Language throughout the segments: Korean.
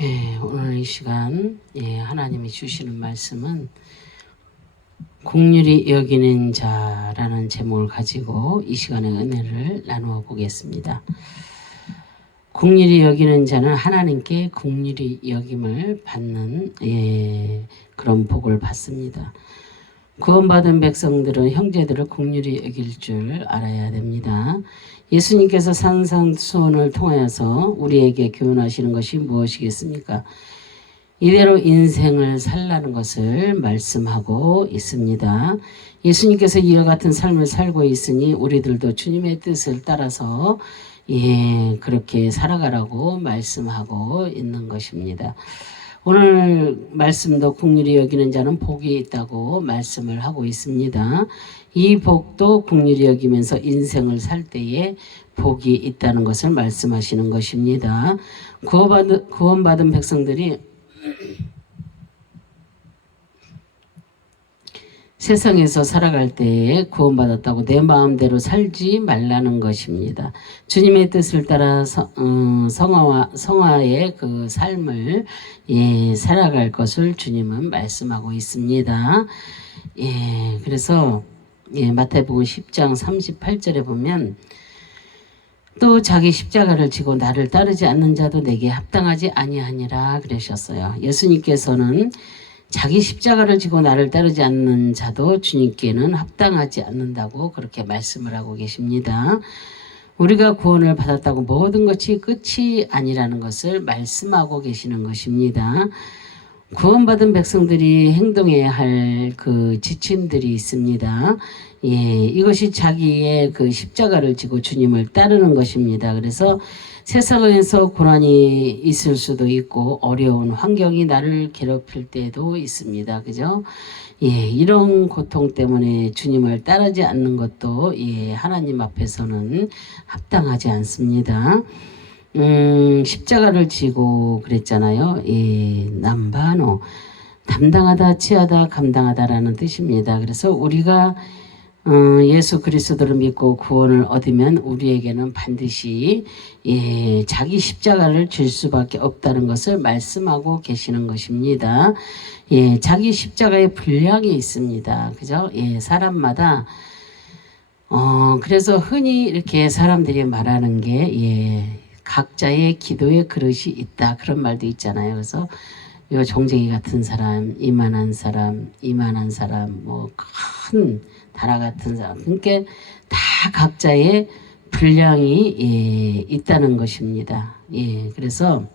오늘 이 시간 하나님이 주시는 말씀은 긍휼히 여기는 자라는 제목을 가지고 이 시간의 은혜를 나누어 보겠습니다. 긍휼히 여기는 자는 하나님께 긍휼히 여김을 받는 그런 복을 받습니다. 구원받은 백성들은 형제들을 긍휼히 여길 줄 알아야 됩니다. 예수님께서 산상수훈을 통하여서 우리에게 교훈하시는 것이 무엇이겠습니까? 이대로 인생을 살라는 것을 말씀하고 있습니다. 예수님께서 이와 같은 삶을 살고 있으니 우리들도 주님의 뜻을 따라서 그렇게 살아가라고 말씀하고 있는 것입니다. 오늘 말씀도 긍휼히 여기는 자는 복이 있다고 말씀을 하고 있습니다. 이 복도 긍휼히 여기면서 인생을 살 때에 복이 있다는 것을 말씀하시는 것입니다. 구원받은 백성들이 세상에서 살아갈 때에 구원받았다고 내 마음대로 살지 말라는 것입니다. 주님의 뜻을 따라 성화의 그 삶을 살아갈 것을 주님은 말씀하고 있습니다. 그래서 마태복음 10장 38절에 보면 또 자기 십자가를 지고 나를 따르지 않는 자도 내게 합당하지 아니하니라 그러셨어요. 예수님께서는 자기 십자가를 지고 나를 따르지 않는 자도 주님께는 합당하지 않는다고 그렇게 말씀을 하고 계십니다. 우리가 구원을 받았다고 모든 것이 끝이 아니라는 것을 말씀하고 계시는 것입니다. 구원받은 백성들이 행동해야 할 그 지침들이 있습니다. 이것이 자기의 그 십자가를 지고 주님을 따르는 것입니다. 그래서 세상에서 고난이 있을 수도 있고 어려운 환경이 나를 괴롭힐 때도 있습니다. 그죠? 이런 고통 때문에 주님을 따르지 않는 것도 하나님 앞에서는 합당하지 않습니다. 십자가를 지고 그랬잖아요. 남바노 담당하다, 치하다, 감당하다라는 뜻입니다. 그래서 우리가 예수 그리스도를 믿고 구원을 얻으면 우리에게는 반드시 자기 십자가를 질 수밖에 없다는 것을 말씀하고 계시는 것입니다. 자기 십자가의 분량이 있습니다. 그죠? 사람마다 그래서 흔히 이렇게 사람들이 말하는 게 각자의 기도의 그릇이 있다 그런 말도 있잖아요. 그래서 요 종쟁이 같은 사람, 이만한 사람, 뭐 큰 다라 같은 사람, 그러니까 다 각자의 분량이 있다는 것입니다. 그래서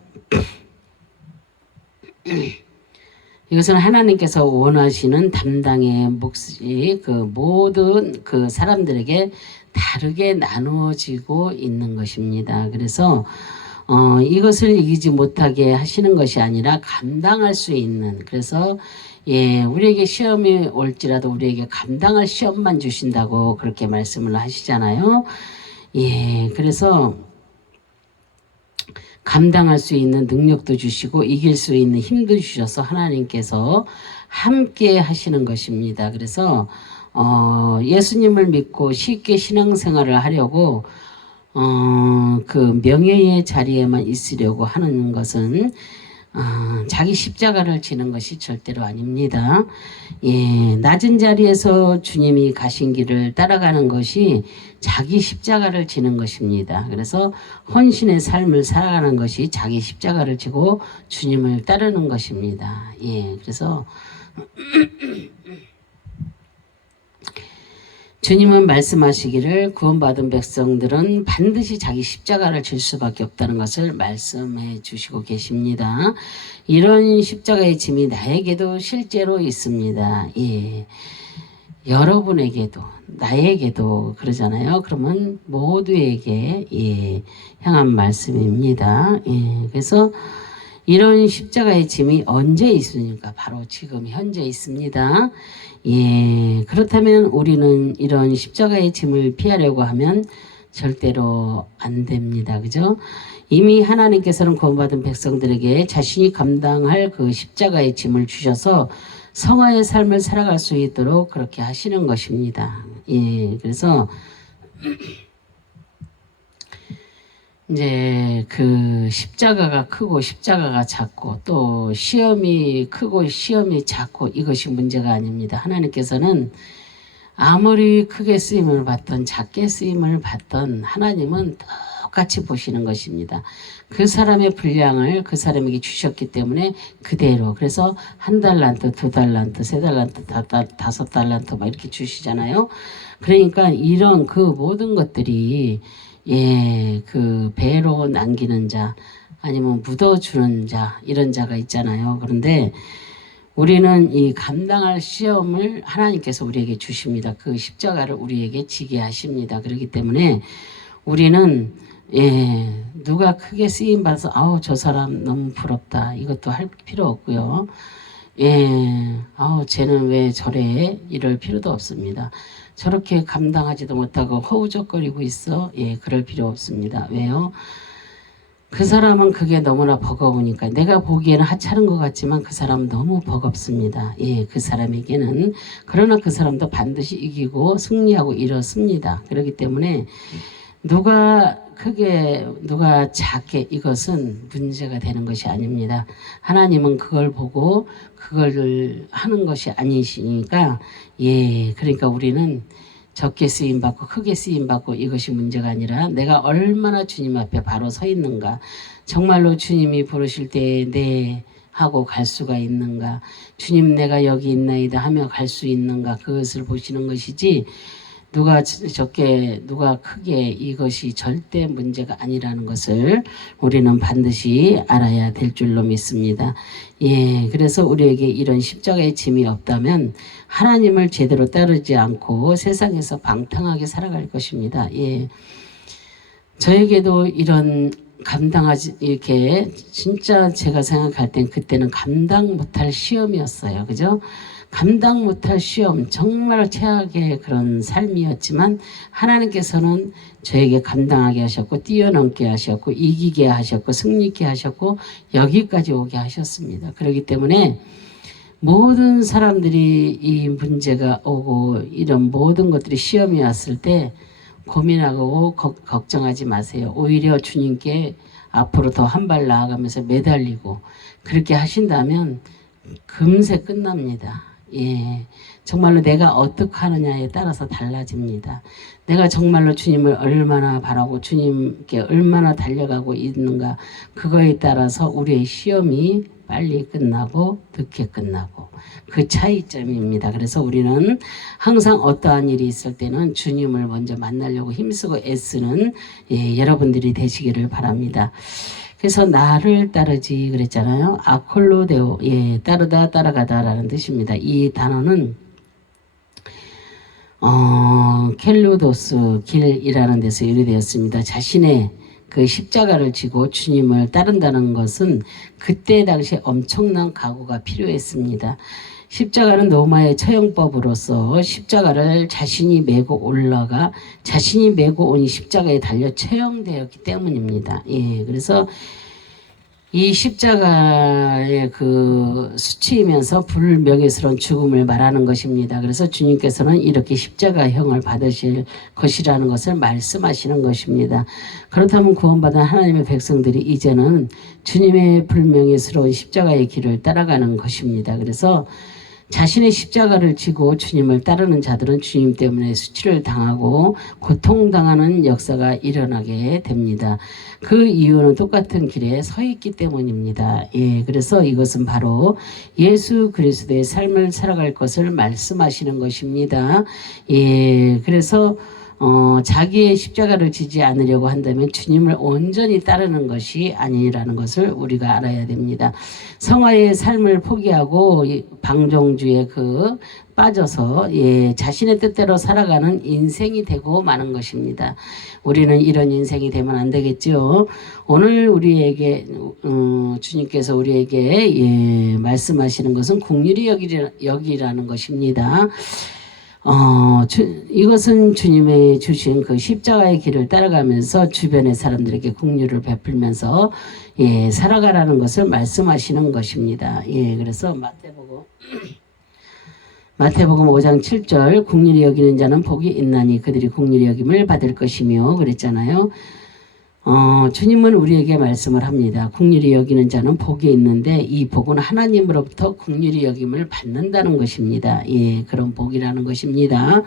이것은 하나님께서 원하시는 담당의 몫이 그 모든 그 사람들에게 다르게 나누어지고 있는 것입니다. 그래서 이것을 이기지 못하게 하시는 것이 아니라 감당할 수 있는, 그래서 우리에게 시험이 올지라도 우리에게 감당할 시험만 주신다고 그렇게 말씀을 하시잖아요. 그래서 감당할 수 있는 능력도 주시고 이길 수 있는 힘도 주셔서 하나님께서 함께 하시는 것입니다. 그래서 예수님을 믿고 쉽게 신앙생활을 하려고 그 명예의 자리에만 있으려고 하는 것은 자기 십자가를 지는 것이 절대로 아닙니다. 낮은 자리에서 주님이 가신 길을 따라가는 것이 자기 십자가를 지는 것입니다. 그래서 헌신의 삶을 살아가는 것이 자기 십자가를 지고 주님을 따르는 것입니다. 그래서 주님은 말씀하시기를 구원받은 백성들은 반드시 자기 십자가를 질 수밖에 없다는 것을 말씀해 주시고 계십니다. 이런 십자가의 짐이 나에게도 실제로 있습니다. 여러분에게도 나에게도 그러잖아요. 그러면 모두에게 향한 말씀입니다. 그래서 이런 십자가의 짐이 언제 있습니까? 바로 지금 현재 있습니다. 그렇다면 우리는 이런 십자가의 짐을 피하려고 하면 절대로 안 됩니다. 그죠? 이미 하나님께서는 구원받은 백성들에게 자신이 감당할 그 십자가의 짐을 주셔서 성화의 삶을 살아갈 수 있도록 그렇게 하시는 것입니다. 그래서 이제 그 십자가가 크고 십자가가 작고 또 시험이 크고 시험이 작고 이것이 문제가 아닙니다. 하나님께서는 아무리 크게 쓰임을 받던 작게 쓰임을 받던 하나님은 똑같이 보시는 것입니다. 그 사람의 분량을 그 사람에게 주셨기 때문에 그대로. 그래서 1달란트, 2달란트, 3달란트, 5달란트 막 이렇게 주시잖아요. 그러니까 이런 그 모든 것들이 그 배로 남기는 자 아니면 묻어주는 자 이런 자가 있잖아요. 그런데 우리는 이 감당할 시험을 하나님께서 우리에게 주십니다. 그 십자가를 우리에게 지게 하십니다. 그렇기 때문에 우리는 누가 크게 쓰임 받아서 아우 저 사람 너무 부럽다 이것도 할 필요 없고요. 아우 쟤는 왜 저래 이럴 필요도 없습니다. 저렇게 감당하지도 못하고 허우적거리고 있어. 그럴 필요 없습니다. 왜요? 그 사람은 그게 너무나 버거우니까 내가 보기에는 하찮은 것 같지만 그 사람은 너무 버겁습니다. 그 사람에게는. 그러나 그 사람도 반드시 이기고 승리하고 일었습니다. 그렇기 때문에 누가 크게 누가 작게 이것은 문제가 되는 것이 아닙니다. 하나님은 그걸 보고 그걸 하는 것이 아니시니까 그러니까 우리는 적게 쓰임받고 크게 쓰임받고 이것이 문제가 아니라 내가 얼마나 주님 앞에 바로 서 있는가. 정말로 주님이 부르실 때 네 하고 갈 수가 있는가. 주님 내가 여기 있나이다 하며 갈 수 있는가. 그것을 보시는 것이지 누가 적게 누가 크게 이것이 절대 문제가 아니라는 것을 우리는 반드시 알아야 될 줄로 믿습니다. 그래서 우리에게 이런 십자가의 짐이 없다면 하나님을 제대로 따르지 않고 세상에서 방탕하게 살아갈 것입니다. 저에게도 이런 감당하지 이렇게 진짜 제가 생각할 땐 그때는 감당 못할 시험이었어요. 그죠? 감당 못할 시험, 정말 최악의 그런 삶이었지만 하나님께서는 저에게 감당하게 하셨고 뛰어넘게 하셨고 이기게 하셨고 승리케 하셨고 여기까지 오게 하셨습니다. 그렇기 때문에 모든 사람들이 이 문제가 오고 이런 모든 것들이 시험이 왔을 때 고민하고 걱정하지 마세요. 오히려 주님께 앞으로 더 한 발 나아가면서 매달리고 그렇게 하신다면 금세 끝납니다. 정말로 내가 어떻게 하느냐에 따라서 달라집니다. 내가 정말로 주님을 얼마나 바라고 주님께 얼마나 달려가고 있는가 그거에 따라서 우리의 시험이 빨리 끝나고 늦게 끝나고 그 차이점입니다. 그래서 우리는 항상 어떠한 일이 있을 때는 주님을 먼저 만나려고 힘쓰고 애쓰는 여러분들이 되시기를 바랍니다. 그래서 나를 따르지 그랬잖아요. 아콜로데오, 따르다 따라가다라는 뜻입니다. 이 단어는 켈루도스 길이라는 데서 유래되었습니다. 자신의 그 십자가를 지고 주님을 따른다는 것은 그때 당시에 엄청난 각오가 필요했습니다. 십자가는 로마의 처형법으로서 십자가를 자신이 메고 올라가 자신이 메고 온 십자가에 달려 처형되었기 때문입니다. 그래서 이 십자가의 그 수치이면서 불명예스러운 죽음을 말하는 것입니다. 그래서 주님께서는 이렇게 십자가형을 받으실 것이라는 것을 말씀하시는 것입니다. 그렇다면 구원받은 하나님의 백성들이 이제는 주님의 불명예스러운 십자가의 길을 따라가는 것입니다. 그래서 자신의 십자가를 지고 주님을 따르는 자들은 주님 때문에 수치를 당하고 고통당하는 역사가 일어나게 됩니다. 그 이유는 똑같은 길에 서 있기 때문입니다. 그래서 이것은 바로 예수 그리스도의 삶을 살아갈 것을 말씀하시는 것입니다. 그래서 자기의 십자가를 지지 않으려고 한다면 주님을 온전히 따르는 것이 아니라는 것을 우리가 알아야 됩니다. 성화의 삶을 포기하고 방종주에 빠져서 자신의 뜻대로 살아가는 인생이 되고 마는 것입니다. 우리는 이런 인생이 되면 안 되겠죠. 오늘 우리에게 주님께서 우리에게 말씀하시는 것은 긍휼히 여기라는 것입니다. 이것은 주님의 주신 그 십자가의 길을 따라가면서 주변의 사람들에게 긍휼을 베풀면서 살아가라는 것을 말씀하시는 것입니다. 그래서 마태복음 5장 7절 긍휼히 여기는 자는 복이 있나니 그들이 긍휼히 여김을 받을 것이며 그랬잖아요. 주님은 우리에게 말씀을 합니다. 긍휼히 여기는 자는 복이 있는데 이 복은 하나님으로부터 긍휼히 여김을 받는다는 것입니다. 예, 그런 복이라는 것입니다.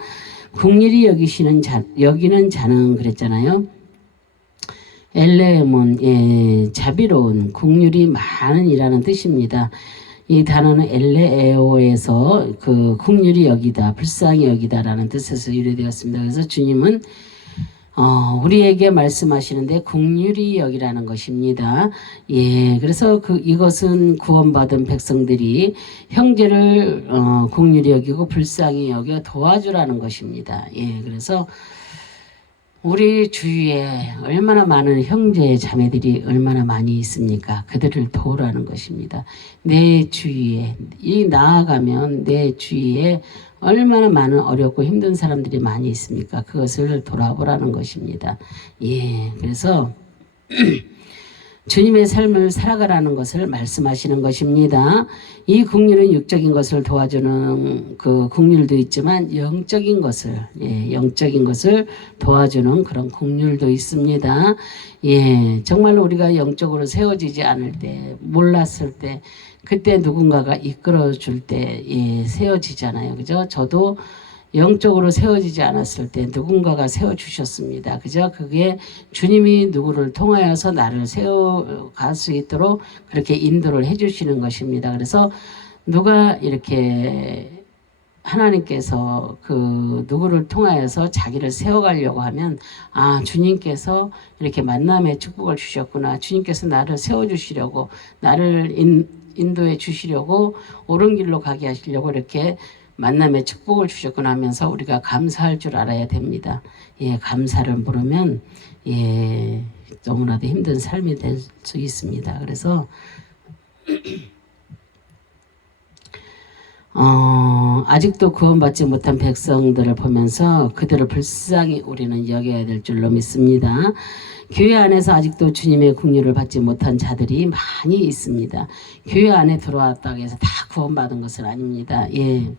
긍휼히 여기는 자는 그랬잖아요. 엘레몬, 예, 자비로운, 긍휼이 많은 이라는 뜻입니다. 이 단어는 엘레에오에서 그 긍휼히 여기다, 불쌍히 여기다라는 뜻에서 유래되었습니다. 그래서 주님은 우리에게 말씀하시는데 긍휼히 여기라는 것입니다. 예, 그래서 이것은 구원받은 백성들이 형제를 긍휼히 여기고 불쌍히 여겨 도와주라는 것입니다. 예, 그래서 우리 주위에 얼마나 많은 형제 자매들이 얼마나 많이 있습니까? 그들을 도우라는 것입니다. 내 주위에 나아가면 내 주위에 얼마나 많은 어렵고 힘든 사람들이 많이 있습니까? 그것을 돌아보라는 것입니다. 예, 그래서 주님의 삶을 살아가라는 것을 말씀하시는 것입니다. 이 긍휼은 육적인 것을 도와주는 그 긍휼도 있지만 영적인 것을 도와주는 그런 긍휼도 있습니다. 예, 정말로 우리가 영적으로 세워지지 않을 때, 몰랐을 때, 그때 누군가가 이끌어 줄 때, 예, 세워지잖아요. 그죠? 저도 영적으로 세워지지 않았을 때 누군가가 세워주셨습니다. 그죠? 그게 주님이 누구를 통하여서 나를 세워갈 수 있도록 그렇게 인도를 해주시는 것입니다. 그래서 누가 이렇게 하나님께서 그 누구를 통하여서 자기를 세워가려고 하면 주님께서 이렇게 만남의 축복을 주셨구나. 주님께서 나를 세워주시려고 나를 인도해 주시려고 옳은 길로 가게 하시려고 이렇게 만남의 축복을 주셨구나 하면서 우리가 감사할 줄 알아야 됩니다. 예, 감사를 모르면 예, 너무나도 힘든 삶이 될 수 있습니다. 그래서 아직도 구원받지 못한 백성들을 보면서 그들을 불쌍히 우리는 여겨야 될 줄로 믿습니다. 교회 안에서 아직도 주님의 긍휼을 받지 못한 자들이 많이 있습니다. 교회 안에 들어왔다고 해서 다 구원받은 것은 아닙니다. 예.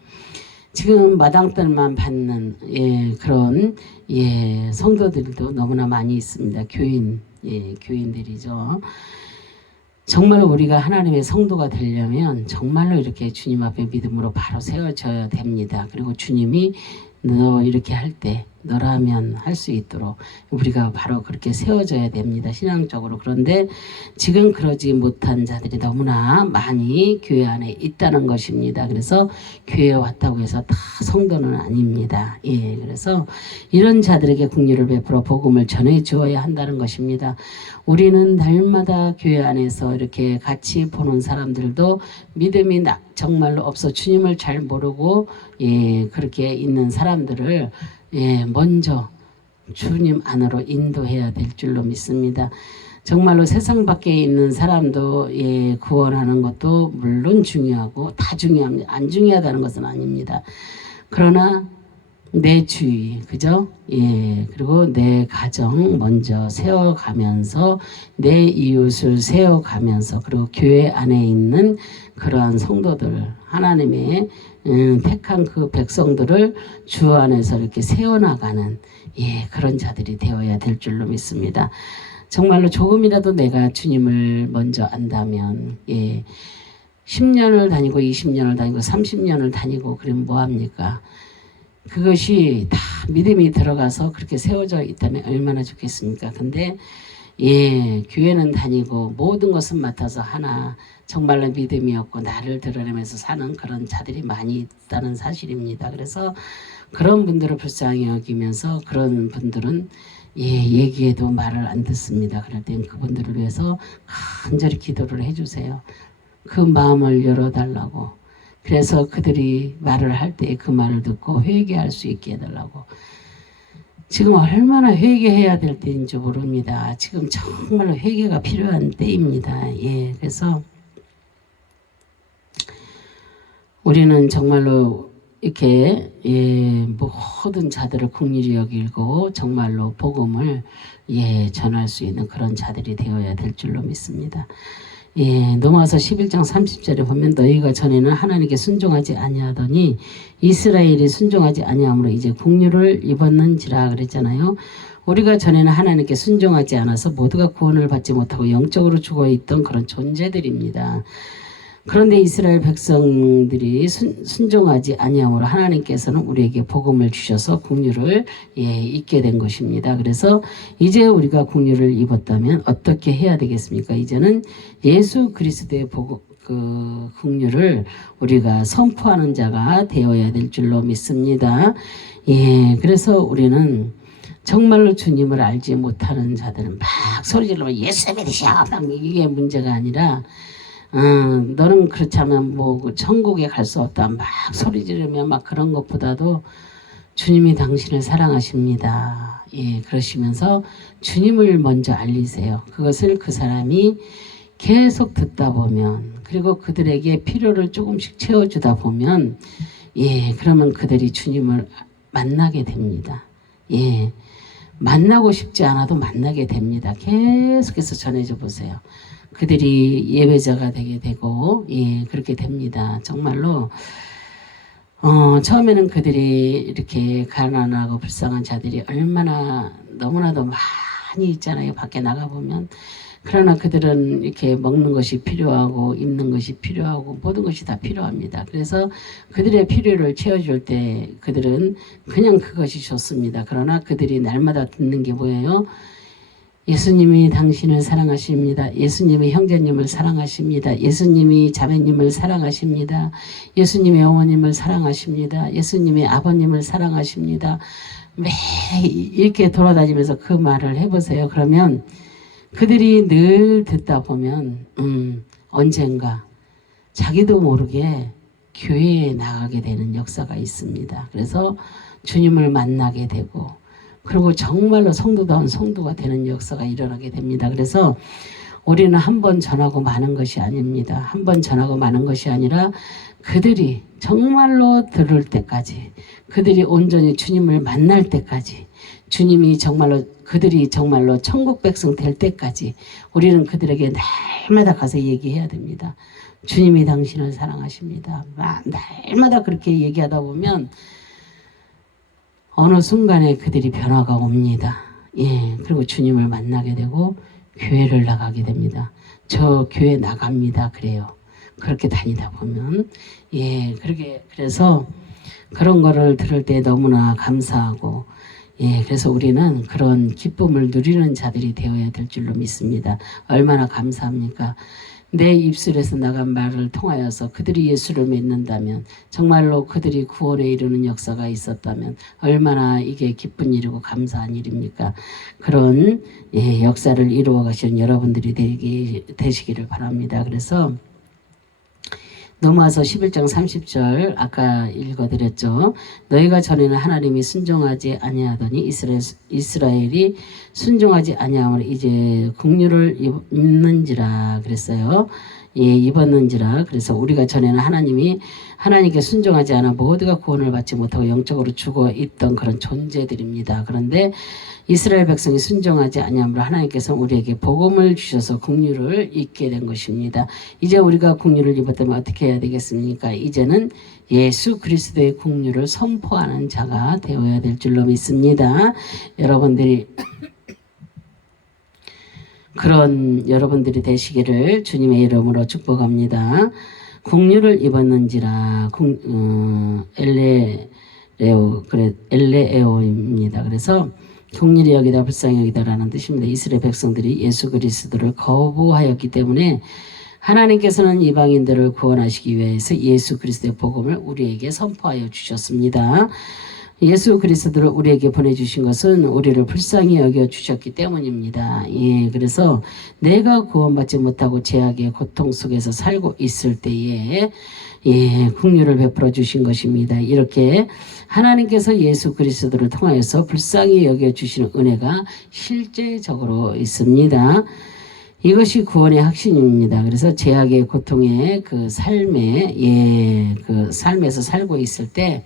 지금 마당들만 받는 그런 성도들도 너무나 많이 있습니다. 교인들이죠. 정말 우리가 하나님의 성도가 되려면 정말로 이렇게 주님 앞에 믿음으로 바로 세워져야 됩니다. 그리고 주님이 너 이렇게 할 때 너라면 할 수 있도록 우리가 바로 그렇게 세워져야 됩니다. 신앙적으로. 그런데 지금 그러지 못한 자들이 너무나 많이 교회 안에 있다는 것입니다. 그래서 교회에 왔다고 해서 다 성도는 아닙니다. 예, 그래서 이런 자들에게 긍휼을 베풀어 복음을 전해 주어야 한다는 것입니다. 우리는 날마다 교회 안에서 이렇게 같이 보는 사람들도 믿음이 정말로 없어 주님을 잘 모르고 그렇게 있는 사람들을 먼저 주님 안으로 인도해야 될 줄로 믿습니다. 정말로 세상 밖에 있는 사람도 구원하는 것도 물론 중요하고 다 중요합니다. 안 중요하다는 것은 아닙니다. 그러나 내 주위, 그죠? 그리고 내 가정 먼저 세워가면서 내 이웃을 세워가면서 그리고 교회 안에 있는 그러한 성도들, 하나님의 택한 그 백성들을 주 안에서 이렇게 세워나가는 그런 자들이 되어야 될 줄로 믿습니다. 정말로 조금이라도 내가 주님을 먼저 안다면 10년을 다니고 20년을 다니고 30년을 다니고 그러면 뭐합니까? 그것이 다 믿음이 들어가서 그렇게 세워져 있다면 얼마나 좋겠습니까? 근데 교회는 다니고 모든 것은 맡아서 하나 정말로 믿음이 없고 나를 드러내면서 사는 그런 자들이 많이 있다는 사실입니다. 그래서 그런 분들을 불쌍히 여기면서 그런 분들은 얘기해도 말을 안 듣습니다. 그럴 땐 그분들을 위해서 간절히 기도를 해주세요. 그 마음을 열어달라고. 그래서 그들이 말을 할 때 그 말을 듣고 회개할 수 있게 해달라고. 지금 얼마나 회개해야 될 때인지 모릅니다. 지금 정말로 회개가 필요한 때입니다. 그래서 우리는 정말로 이렇게 모든 자들을 긍휼히 여기고 정말로 복음을 전할 수 있는 그런 자들이 되어야 될 줄로 믿습니다. 넘어와서 11장 30절에 보면 너희가 전에는 하나님께 순종하지 아니하더니 이스라엘이 순종하지 아니함으로 이제 긍휼을 입었는지라 그랬잖아요. 우리가 전에는 하나님께 순종하지 않아서 모두가 구원을 받지 못하고 영적으로 죽어있던 그런 존재들입니다. 그런데 이스라엘 백성들이 순종하지 아니함으로 하나님께서는 우리에게 복음을 주셔서 국류를 입게 된 것입니다. 그래서 이제 우리가 국류를 입었다면 어떻게 해야 되겠습니까? 이제는 예수 그리스도의 그 국류를 우리가 선포하는 자가 되어야 될 줄로 믿습니다. 그래서 우리는 정말로 주님을 알지 못하는 자들은 막 소리 지르면 예수 믿으시오, 이게 문제가 아니라 너는 그렇지 않으면 뭐 천국에 갈 수 없다 막 소리 지르면 막 그런 것보다도 주님이 당신을 사랑하십니다. 그러시면서 주님을 먼저 알리세요. 그것을 그 사람이 계속 듣다 보면, 그리고 그들에게 필요를 조금씩 채워주다 보면 그러면 그들이 주님을 만나게 됩니다. 만나고 싶지 않아도 만나게 됩니다. 계속해서 전해줘 보세요. 그들이 예배자가 되게 되고 그렇게 됩니다. 정말로 처음에는 그들이 이렇게 가난하고 불쌍한 자들이 얼마나 너무나도 많이 있잖아요. 밖에 나가보면. 그러나 그들은 이렇게 먹는 것이 필요하고 입는 것이 필요하고 모든 것이 다 필요합니다. 그래서 그들의 필요를 채워줄 때 그들은 그냥 그것이 좋습니다. 그러나 그들이 날마다 듣는 게 뭐예요? 예수님이 당신을 사랑하십니다. 예수님이 형제님을 사랑하십니다. 예수님이 자매님을 사랑하십니다. 예수님의 어머님을 사랑하십니다. 예수님의 아버님을 사랑하십니다. 매일 이렇게 돌아다니면서 그 말을 해보세요. 그러면 그들이 늘 듣다 보면 언젠가 자기도 모르게 교회에 나가게 되는 역사가 있습니다. 그래서 주님을 만나게 되고, 그리고 정말로 성도다운 성도가 되는 역사가 일어나게 됩니다. 그래서 우리는 한 번 전하고 마는 것이 아닙니다. 한 번 전하고 마는 것이 아니라 그들이 정말로 들을 때까지, 그들이 온전히 주님을 만날 때까지, 주님이 정말로 그들이 정말로 천국 백성 될 때까지 우리는 그들에게 날마다 가서 얘기해야 됩니다. 주님이 당신을 사랑하십니다. 날마다 그렇게 얘기하다 보면 어느 순간에 그들이 변화가 옵니다. 그리고 주님을 만나게 되고 교회를 나가게 됩니다. 저 교회 나갑니다. 그래요. 그렇게 다니다 보면 그래서 그런 거를 들을 때 너무나 감사하고 그래서 우리는 그런 기쁨을 누리는 자들이 되어야 될 줄로 믿습니다. 얼마나 감사합니까? 내 입술에서 나간 말을 통하여서 그들이 예수를 믿는다면, 정말로 그들이 구원에 이르는 역사가 있었다면 얼마나 이게 기쁜 일이고 감사한 일입니까? 그런 역사를 이루어 가시는 여러분들이 되시기를 바랍니다. 그래서 넘어와서 11장 30절 아까 읽어드렸죠. 너희가 전에는 하나님이 순종하지 아니하더니 이스라엘이 순종하지 아니함으로 이제 국류를 입는지라 그랬어요. 입었는지라. 그래서 우리가 전에는 하나님께 순종하지 않아 모두가 구원을 받지 못하고 영적으로 죽어 있던 그런 존재들입니다. 그런데 이스라엘 백성이 순종하지 아니함으로 하나님께서 우리에게 복음을 주셔서 국류를 입게 된 것입니다. 이제 우리가 국류를 입었다면 어떻게 해야 되겠습니까? 이제는 예수 그리스도의 국류를 선포하는 자가 되어야 될 줄로 믿습니다. 여러분들이 그런 여러분들이 되시기를 주님의 이름으로 축복합니다. 국류를 입었는지라 엘레에오입니다. 그래서 국률이 여기다 불쌍히 여기다라는 뜻입니다. 이스라엘 백성들이 예수 그리스도를 거부하였기 때문에 하나님께서는 이방인들을 구원하시기 위해서 예수 그리스도의 복음을 우리에게 선포하여 주셨습니다. 예수 그리스도를 우리에게 보내주신 것은 우리를 불쌍히 여겨주셨기 때문입니다. 그래서 내가 구원받지 못하고 죄악의 고통 속에서 살고 있을 때에 국류를 베풀어 주신 것입니다. 이렇게 하나님께서 예수 그리스도를 통하여서 불쌍히 여겨주시는 은혜가 실제적으로 있습니다. 이것이 구원의 확신입니다. 그래서 죄악의 고통의 그 삶에서 살고 있을 때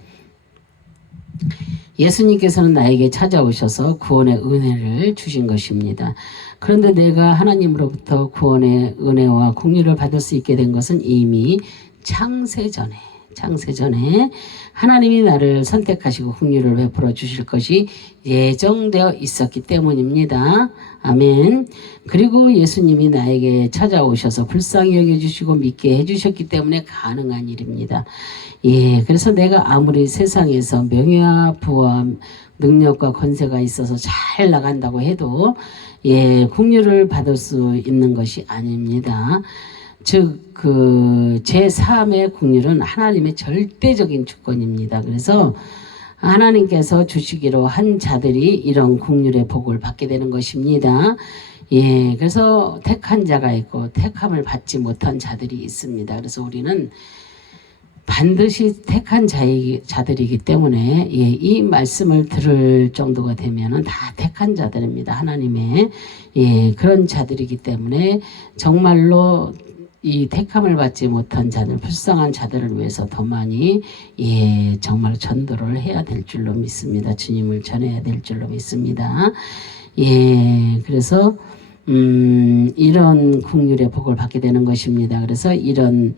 예수님께서는 나에게 찾아오셔서 구원의 은혜를 주신 것입니다. 그런데 내가 하나님으로부터 구원의 은혜와 국류를 받을 수 있게 된 것은 이미 창세 전에 창세 전에 하나님이 나를 선택하시고 긍휼을 베풀어 주실 것이 예정되어 있었기 때문입니다. 아멘. 그리고 예수님이 나에게 찾아오셔서 불쌍히 여겨주시고 믿게 해주셨기 때문에 가능한 일입니다. 예, 그래서 내가 아무리 세상에서 명예와 부와 능력과 권세가 있어서 잘 나간다고 해도 예, 긍휼을 받을 수 있는 것이 아닙니다. 즉, 제3의 긍휼은 하나님의 절대적인 주권입니다. 그래서 하나님께서 주시기로 한 자들이 이런 긍휼의 복을 받게 되는 것입니다. 예, 그래서 택한 자가 있고 택함을 받지 못한 자들이 있습니다. 그래서 우리는 반드시 택한 자들이기 때문에 예, 이 말씀을 들을 정도가 되면은 다 택한 자들입니다. 하나님의 예, 그런 자들이기 때문에 정말로 이 택함을 받지 못한 자들, 불쌍한 자들을 위해서 더 많이 예, 정말 전도를 해야 될 줄로 믿습니다. 주님을 전해야 될 줄로 믿습니다. 예, 그래서 이런 긍휼의 복을 받게 되는 것입니다. 그래서 이런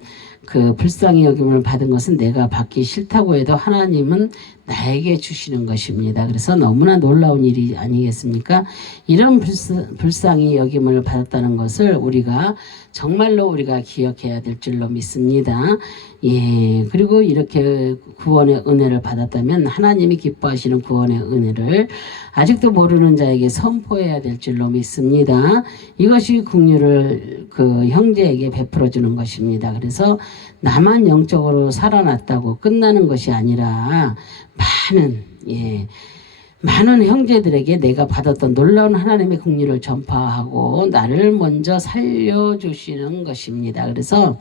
불쌍히 여김을 받은 것은 내가 받기 싫다고 해도 하나님은 나에게 주시는 것입니다. 그래서 너무나 놀라운 일이 아니겠습니까? 이런 불쌍히 여김을 받았다는 것을 정말로 우리가 기억해야 될 줄로 믿습니다. 예, 그리고 이렇게 구원의 은혜를 받았다면 하나님이 기뻐하시는 구원의 은혜를 아직도 모르는 자에게 선포해야 될 줄로 믿습니다. 이것이 긍휼을 형제에게 베풀어 주는 것입니다. 그래서 나만 영적으로 살아났다고 끝나는 것이 아니라 많은 형제들에게 내가 받았던 놀라운 하나님의 긍휼을 전파하고 나를 먼저 살려주시는 것입니다. 그래서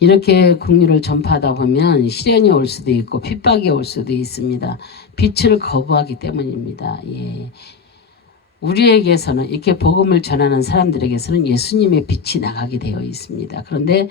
이렇게 긍휼을 전파하다 보면 시련이 올 수도 있고 핍박이 올 수도 있습니다. 빛을 거부하기 때문입니다. 예. 우리에게서는 이렇게 복음을 전하는 사람들에게서는 예수님의 빛이 나가게 되어 있습니다. 그런데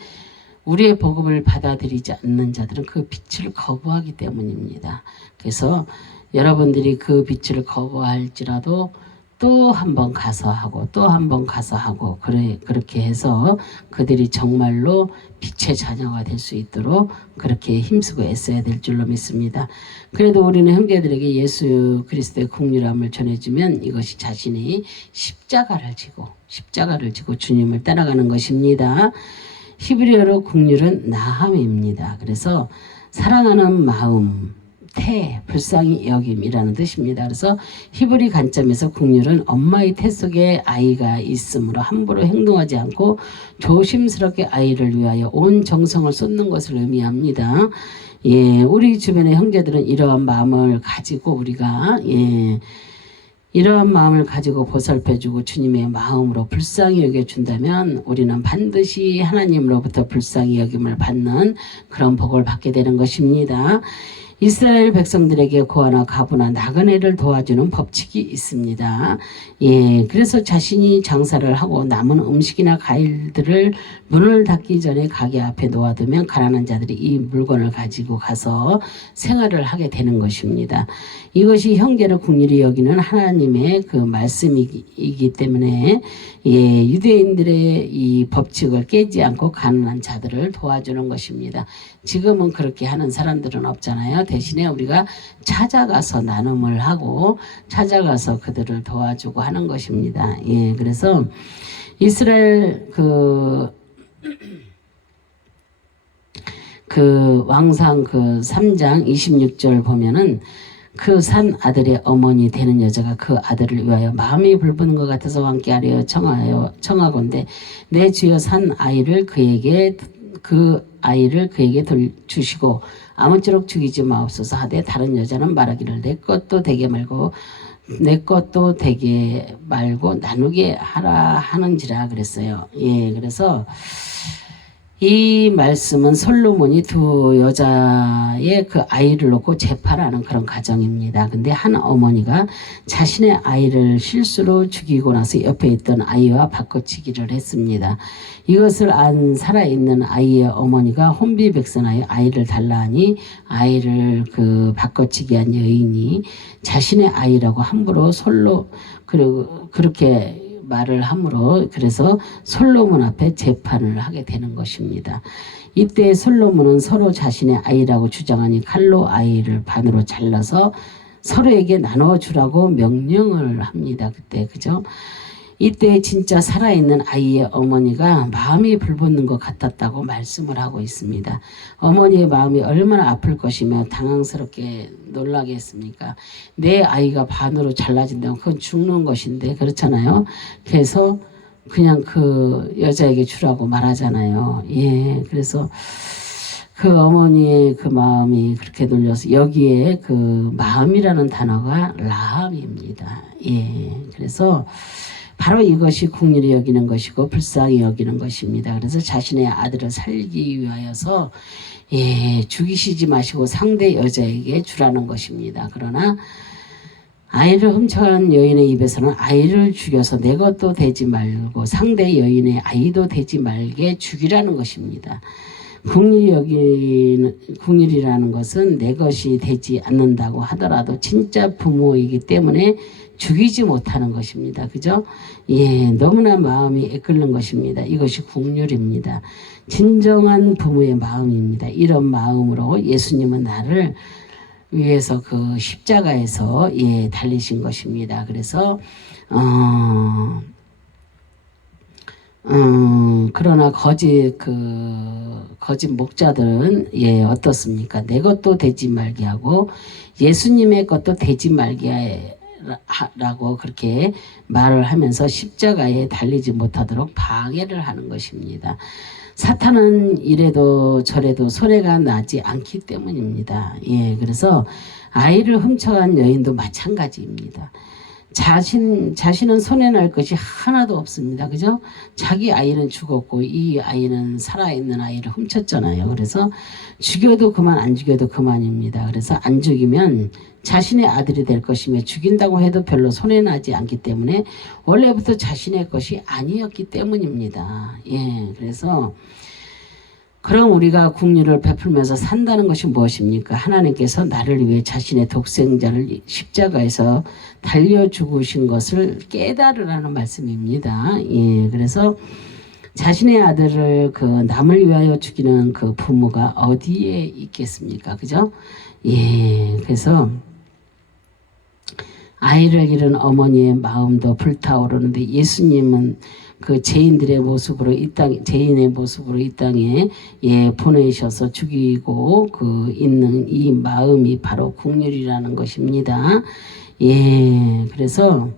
우리의 복음을 받아들이지 않는 자들은 그 빛을 거부하기 때문입니다. 그래서 여러분들이 그 빛을 거부할지라도 또 한 번 가서 하고 또 한 번 가서 하고 그렇게 해서 그들이 정말로 빛의 자녀가 될 수 있도록 그렇게 힘쓰고 애써야 될 줄로 믿습니다. 그래도 우리는 형제들에게 예수 그리스도의 긍휼함을 전해주면 이것이 자신이 십자가를 지고 주님을 따라가는 것입니다. 히브리어로 긍휼은 나함입니다. 그래서 사랑하는 마음, 불쌍히 여김이라는 뜻입니다. 그래서 히브리 관점에서 긍휼은 엄마의 태 속에 아이가 있으므로 함부로 행동하지 않고 조심스럽게 아이를 위하여 온 정성을 쏟는 것을 의미합니다. 예, 우리 주변의 형제들은 이러한 마음을 가지고 이러한 마음을 가지고 보살펴주고 주님의 마음으로 불쌍히 여겨준다면 우리는 반드시 하나님으로부터 불쌍히 여김을 받는 그런 복을 받게 되는 것입니다. 이스라엘 백성들에게 고아나 가부나 나그네를 도와주는 법칙이 있습니다. 예, 그래서 자신이 장사를 하고 남은 음식이나 과일들을 문을 닫기 전에 가게 앞에 놓아두면 가난한 자들이 이 물건을 가지고 가서 생활을 하게 되는 것입니다. 이것이 형제를 긍휼히 여기는 하나님의 말씀이기 때문에 예, 유대인들의 이 법칙을 깨지 않고 가난한 자들을 도와주는 것입니다. 지금은 그렇게 하는 사람들은 없잖아요. 대신에 우리가 찾아가서 나눔을 하고 찾아가서 그들을 도와주고 하는 것입니다. 예, 그래서 이스라엘 왕상 3장 26절 보면은 그 산 아들의 어머니 되는 여자가 그 아들을 위하여 마음이 불부는 것 같아서 왕께 아뢰어 청하건대 내 주여 산 아이를 그에게 주시고 아무쪼록 죽이지 마옵소서 하되 다른 여자는 말하기를 내 것도 되게 말고 나누게 하라 하는지라 그랬어요. 예, 그래서 이 말씀은 솔로몬이 두 여자의 아이를 놓고 재판하는 그런 가정입니다. 근데 한 어머니가 자신의 아이를 실수로 죽이고 나서 옆에 있던 아이와 바꿔치기를 했습니다. 이것을 안 살아있는 아이의 어머니가 혼비백산하여 아이를 달라 하니 아이를 바꿔치기 한 여인이 자신의 아이라고 함부로 그렇게 말을 함으로 그래서 솔로몬 앞에 재판을 하게 되는 것입니다. 이때 솔로몬은 서로 자신의 아이라고 주장하니 칼로 아이를 반으로 잘라서 서로에게 나눠주라고 명령을 합니다. 그때 그죠? 이때 진짜 살아있는 아이의 어머니가 마음이 불붙는 것 같았다고 말씀을 하고 있습니다. 어머니의 마음이 얼마나 아플 것이며 당황스럽게 놀라겠습니까? 내 아이가 반으로 잘라진다면 그건 죽는 것인데 그렇잖아요. 그래서 그냥 그 여자에게 주라고 말하잖아요. 예, 그래서 그 어머니의 그 마음이 그렇게 놀려서 여기에 그 마음이라는 단어가 라함입니다. 예, 그래서 바로 이것이 긍휼히 여기는 것이고 불쌍히 여기는 것입니다. 그래서 자신의 아들을 살리기 위하여서 죽이시지 마시고 상대 여자에게 주라는 것입니다. 그러나 아이를 훔쳐간 여인의 입에서는 아이를 죽여서 내 것도 되지 말고 상대 여인의 아이도 되지 말게 죽이라는 것입니다. 긍휼이라는 것은 내 것이 되지 않는다고 하더라도 진짜 부모이기 때문에 죽이지 못하는 것입니다. 그죠? 예, 너무나 마음이 애끓는 것입니다. 이것이 긍휼입니다. 진정한 부모의 마음입니다. 이런 마음으로 예수님은 나를 위해서 그 십자가에서 달리신 것입니다. 그래서 그러나 거짓 목자들은 어떻습니까? 내 것도 되지 말게 하고 예수님의 것도 되지 말게 라고 그렇게 말을 하면서 십자가에 달리지 못하도록 방해를 하는 것입니다. 사탄은 이래도 저래도 손해가 나지 않기 때문입니다. 예, 그래서 아이를 훔쳐간 여인도 마찬가지입니다. 자신은 손해날 것이 하나도 없습니다. 그죠? 자기 아이는 죽었고 이 아이는 살아있는 아이를 훔쳤잖아요. 그래서 죽여도 그만 안 죽여도 그만입니다. 그래서 안 죽이면 자신의 아들이 될 것이며 죽인다고 해도 별로 손해나지 않기 때문에 원래부터 자신의 것이 아니었기 때문입니다. 예, 그래서 그럼 우리가 긍휼을 베풀면서 산다는 것이 무엇입니까? 하나님께서 나를 위해 자신의 독생자를 십자가에서 달려 죽으신 것을 깨달으라는 말씀입니다. 예, 그래서 자신의 아들을 그 남을 위하여 죽이는 그 부모가 어디에 있겠습니까? 그죠? 예, 그래서 아이를 잃은 어머니의 마음도 불타오르는데 예수님은 그 죄인의 모습으로 이 땅에 보내셔서 죽이고 그 있는 이 마음이 바로 긍휼이라는 것입니다. 예, 그래서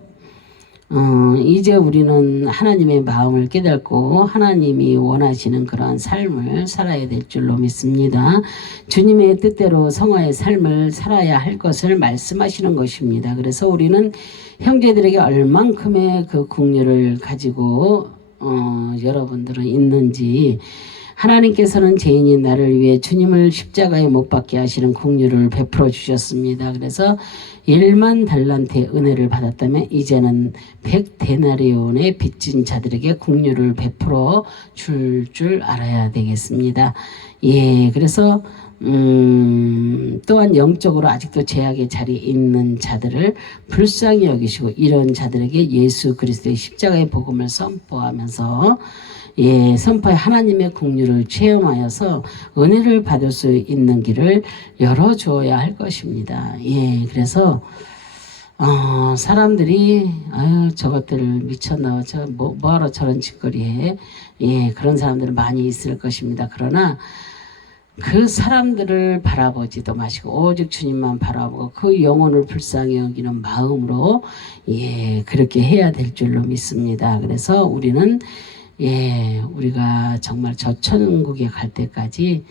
이제 우리는 하나님의 마음을 깨닫고 하나님이 원하시는 그러한 삶을 살아야 될 줄로 믿습니다. 주님의 뜻대로 성화의 삶을 살아야 할 것을 말씀하시는 것입니다. 그래서 우리는 형제들에게 얼만큼의 그 긍휼을 가지고 여러분들은 있는지 하나님께서는 죄인인 나를 위해 주님을 십자가에 못 박게 하시는 긍휼을 베풀어 주셨습니다. 그래서 1만 달란트의 은혜를 받았다면 이제는 100데나리온의 빚진 자들에게 긍휼을 베풀어 줄 알아야 되겠습니다. 예, 그래서 또한 영적으로 아직도 죄악의 자리에 있는 자들을 불쌍히 여기시고 이런 자들에게 예수 그리스도의 십자가의 복음을 선포하면서 선포해 하나님의 긍휼을 체험하여서 은혜를 받을 수 있는 길을 열어주어야 할 것입니다. 예, 그래서 사람들이 아유 저것들 미쳤나 뭐하러 저런 짓거리에 그런 사람들은 많이 있을 것입니다. 그러나 그 사람들을 바라보지도 마시고 오직 주님만 바라보고 그 영혼을 불쌍히 여기는 마음으로 그렇게 해야 될 줄로 믿습니다. 그래서 우리는 우리가 정말 저 천국에 갈 때까지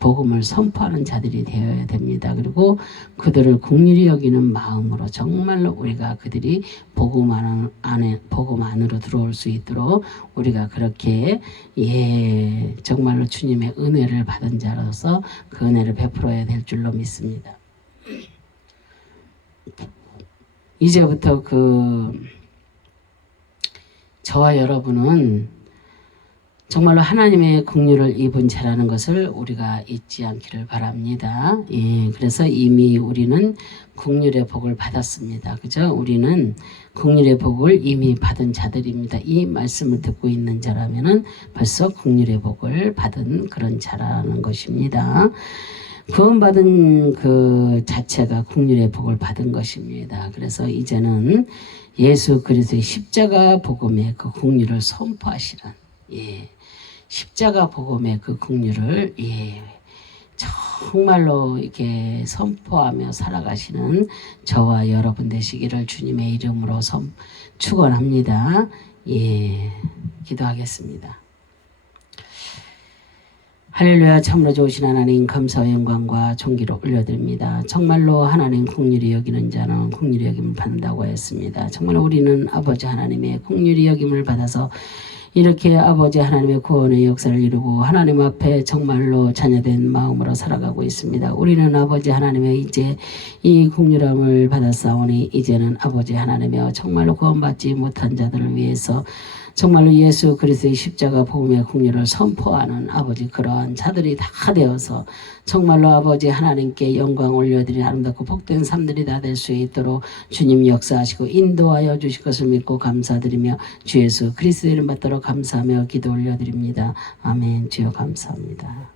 복음을 선포하는 자들이 되어야 됩니다. 그리고 그들을 긍휼히 여기는 마음으로 정말로 우리가 그들이 복음 안으로 들어올 수 있도록 우리가 그렇게 정말로 주님의 은혜를 받은 자로서 그 은혜를 베풀어야 될 줄로 믿습니다. 이제부터 저와 여러분은 정말로 하나님의 긍휼을 입은 자라는 것을 우리가 잊지 않기를 바랍니다. 예, 그래서 이미 우리는 긍휼의 복을 받았습니다. 그죠? 우리는 긍휼의 복을 이미 받은 자들입니다. 이 말씀을 듣고 있는 자라면은 벌써 긍휼의 복을 받은 그런 자라는 것입니다. 구원받은 그 자체가 긍휼의 복을 받은 것입니다. 그래서 이제는 예수 그리스도의 십자가 복음의 그 긍휼을 선포하시는, 예, 십자가 복음의 그 긍휼을, 예, 정말로 이렇게 선포하며 살아가시는 저와 여러분 되시기를 주님의 이름으로 축원합니다. 예, 기도하겠습니다. 할렐루야. 참으로 좋으신 하나님, 감사와 영광과 존귀를 올려드립니다. 정말로 하나님 긍휼히 여기는 자는 긍휼히 여김을 받는다고 했습니다. 정말로 우리는 아버지 하나님의 긍휼히 여김을 받아서 이렇게 아버지 하나님의 구원의 역사를 이루고 하나님 앞에 정말로 자녀된 마음으로 살아가고 있습니다. 우리는 아버지 하나님의 이제 이 긍휼함을 받았사오니 이제는 아버지 하나님의 정말로 구원받지 못한 자들을 위해서 정말로 예수 그리스도의 십자가 복음의 긍휼을 선포하는 아버지 그러한 자들이 다 되어서 정말로 아버지 하나님께 영광 올려드리는 아름답고 복된 삶들이 다 될 수 있도록 주님 역사하시고 인도하여 주실 것을 믿고 감사드리며 주 예수 그리스도의 이름 받도록 감사하며 기도 올려드립니다. 아멘. 주여 감사합니다.